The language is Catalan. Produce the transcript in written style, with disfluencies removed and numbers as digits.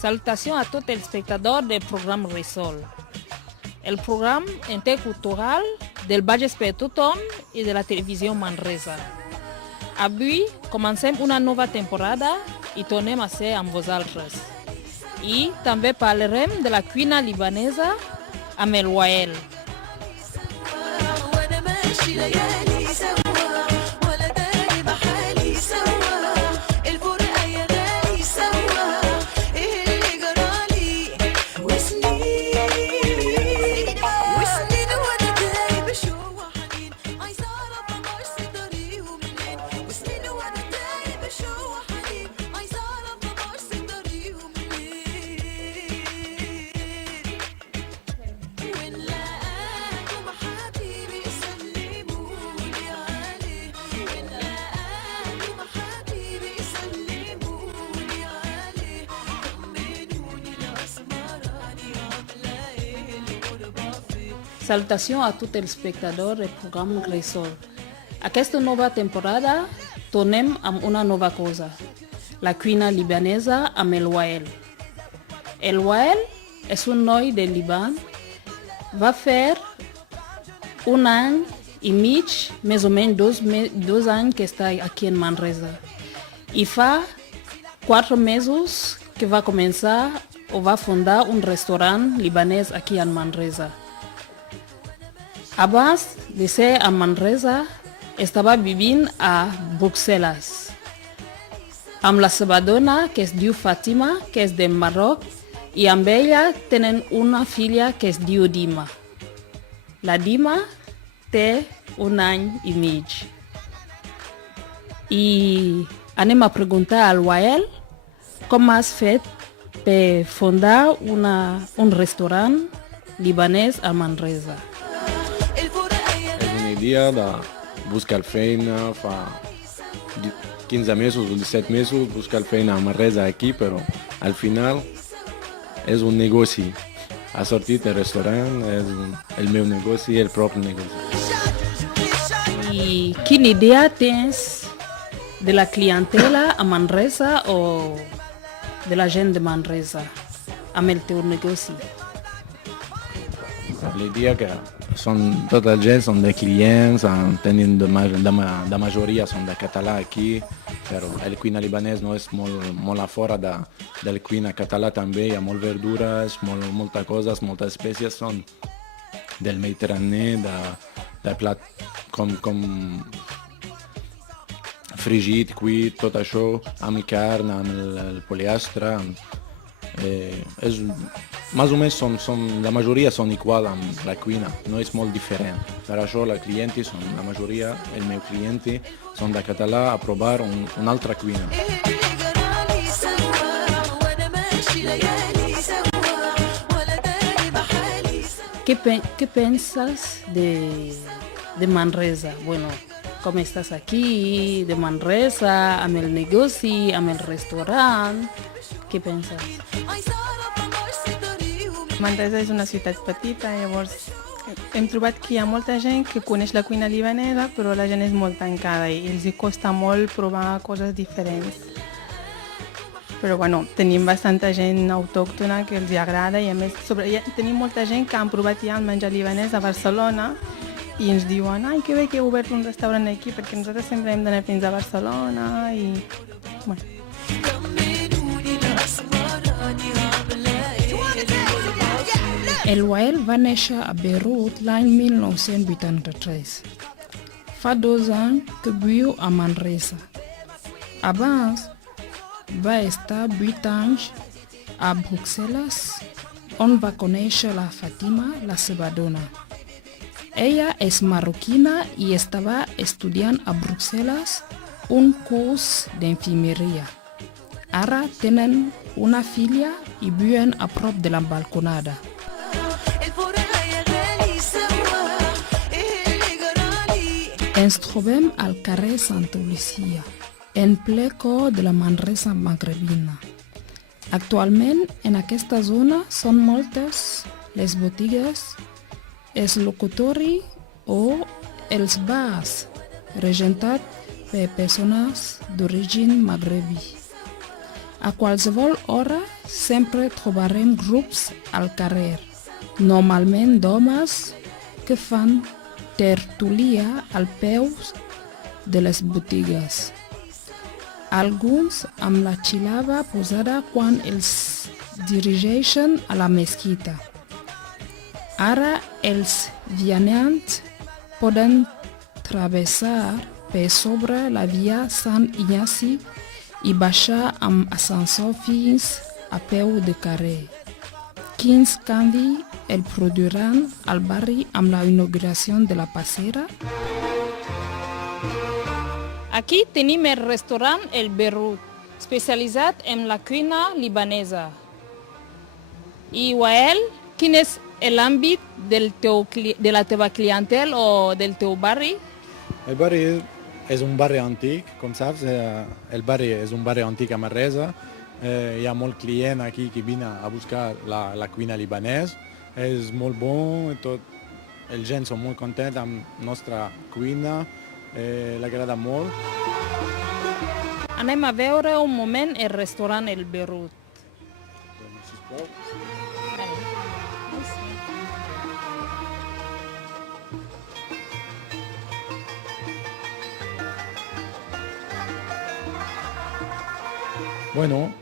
Salutations à tous les spectateurs du programme Resol. Le programme interculturel del Badges per Tothom et de la télévision Manresa. Avui comencem una nova temporada i tornem a ser amb vosaltres. I també parlarem de la cuina libanesa amb el Wael. Salutacions a tots els spectadors del programa Resol. Aquesta nova temporada tornem amb una nova cosa, la cuina libanesa amb el Wael. El Wael és un noi del Liban, va fer un any i mig, més o menys dos anys que està aquí en Manresa. I fa 4 mesos que va començar o va fundar un restaurant libanès aquí en Manresa. Abans de ser a Manresa, estava vivint a Bruxelles, amb la seva dona, que es diu Fatima, que és de Marroc, i amb ella tenen una filla que es diu Dima. La Dima té un any i mig. I anem a preguntar al Wael com has fet per fundar un restaurant libanès a Manresa. Dia de buscar feina fa 15 mesos o 17 mesos, buscar feina a Manresa aquí, però al final és un negoci. Ha sortit el restaurant, és el meu negoci, el propi negoci. I quina idea tens de la clientela a Manresa o de la gent de Manresa amb el teu negoci? L'idea que tota la gent són de clients, la majoria són de català aquí, però la cuina libanesa no és molt a fora de la cuina català també, hi ha molt verdures, moltes coses, moltes espècies són del Mediterrani, de plat com fregit, cuit, tot això, amb carn, amb el poliastre, més o menys la majoria són igual amb la cuina, no és molt diferent. Per això la majoria, el meu client, són de català a provar una altra cuina. ¿Qué piensas de Manresa? Bueno, ¿cómo estás aquí, de Manresa, amb el negoci, amb el restaurant? Què penses? Manresa és una ciutat petita, llavors hem trobat que hi ha molta gent que coneix la cuina libanesa, però la gent és molt tancada i els costa molt provar coses diferents. Però bueno, tenim bastanta gent autòctona que els agrada i a més tenim molta gent que han provat ja el menjar libanès a Barcelona i ens diuen ai, que bé que heu obert un restaurant aquí perquè nosaltres sempre hem d'anar fins a Barcelona i bueno. El Wael va néixer a Beirut l'any 1983. Fa 2 anys que viu a Manresa. Abans va estar 8 anys a Bruxelles, on va conèixer la Fatima, la seva dona. Ella és marroquina i estava estudiant a Bruxelles un curs d'infermeria. Ara tenen una filla i viuen a prop de la balconada. Ens trobem al carrer Santa Lucia, en ple cor de la Manresa magrebina. Actualment, en aquesta zona són moltes les botigues, els locutoris o els bars regentats per persones d'origen magrebi. A qualsevol hora sempre trobarem grups al carrer, normalment d'homes que fan tertúlia al peu de les botigues. Alguns amb la xilava posada quan els dirigeixen a la mesquita. Ara els vianants poden travessar per sobre la via Sant Ignaci i baixar amb ascensor fins a peu de carrer. Quins canvis el produiran al barri amb la inauguració de la passera? Aquí tenim el restaurant El Beirut, especialitzat en la cuina libanesa. I Wael, quin és l'àmbit de la teva clientela o del teu barri? El barri és un barri antic, com saps, el barri és un barri antic a Manresa. Hi ha molt client aquí que vine a buscar la cuina libanesa. És molt bon, els gent són molt contents amb la nostra cuina, l'agrada molt. Anem a veure un moment el restaurant El Beirut. Bueno,